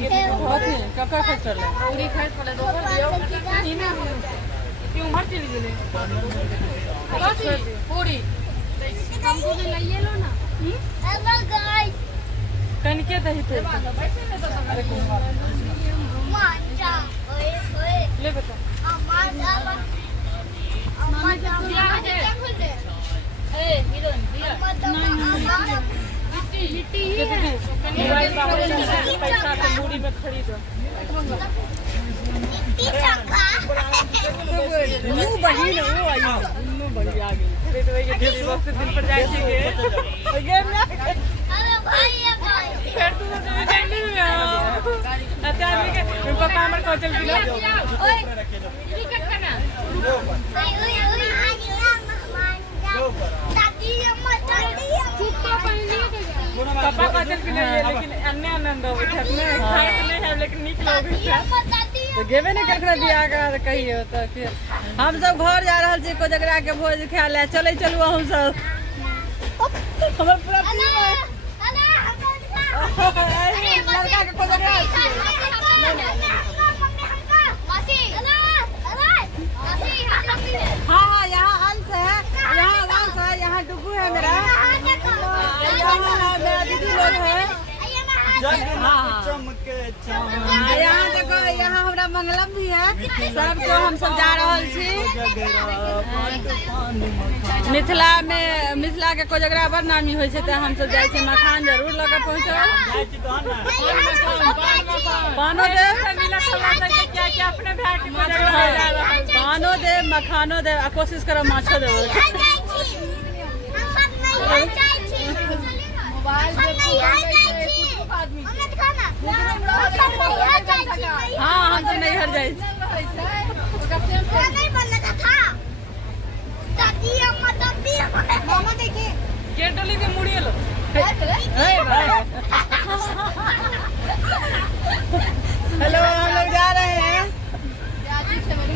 कका खाइ चले पूरी खाइ पड़े दोसर दियो क्यों मर चली गेले पूरी हमको भी लइए लो ना हेलो गाइस कन के दही थे मांजा ओए ओए ले बेटा मांजा मांजा ए हीरोइन दिया नहीं लिट्टी पैसा के मूड़ी में खरीदो मुंह बहिन वो आई मुंह बड़ी आ गई फिर तो ये डेली वक्त दिन पर जाएंगे ये मैं अरे भाई ये भाई फिर तू तो जल्दी में अच्छा आदमी के पापा हमर को चल दिला ओए टिकट करना ओए ओए ओए आ गया मेहमान दादी अम्मा दादी छुट्टी पहले पापा को चल दिला लेकिन अन्य आनंद हो घर में खाए नहीं है लेकिन निकलो भी तो गेबे नहीं कर दिया का कहियो तो फिर हम सब घर जा रहल छी कोजगरा के भोज खाय ले चले चलू हम सब हमर पूरा टीम है अरे लड़का के कोजगरा हाँ हाँ यहाँ अंश है यहाँ अंश है यहाँ डुगू है मेरा यहाँ मेरा दीदी लोग है यहाँ देखो यहाँ हमारा मंगलम भी है सबको हम सब जा रहल छी मिथिला के कोजगरा बड़ नामी होइ छै त हम सब जाय छी मखान जरूर लगा पहुँचो पानो दे पानो दे मखानो दे आ कोशिश करो माछो दे हाँ हम तो नहीं हर जाए के डोली के मुड़ी लो हेलो हम लोग जा रहे हैं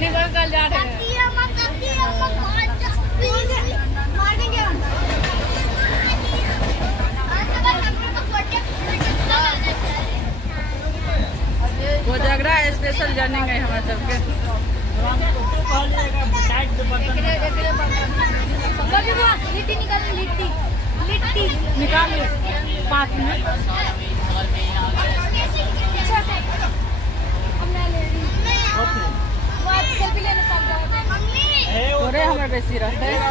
निकल कर जा रहे हैं कोजगरा स्पेशल जर्नी है हमारे सबके लिट्टी निकाल लिट्टी लिट्टी निकाल 5 मिनट हमें बेसी रहते हैं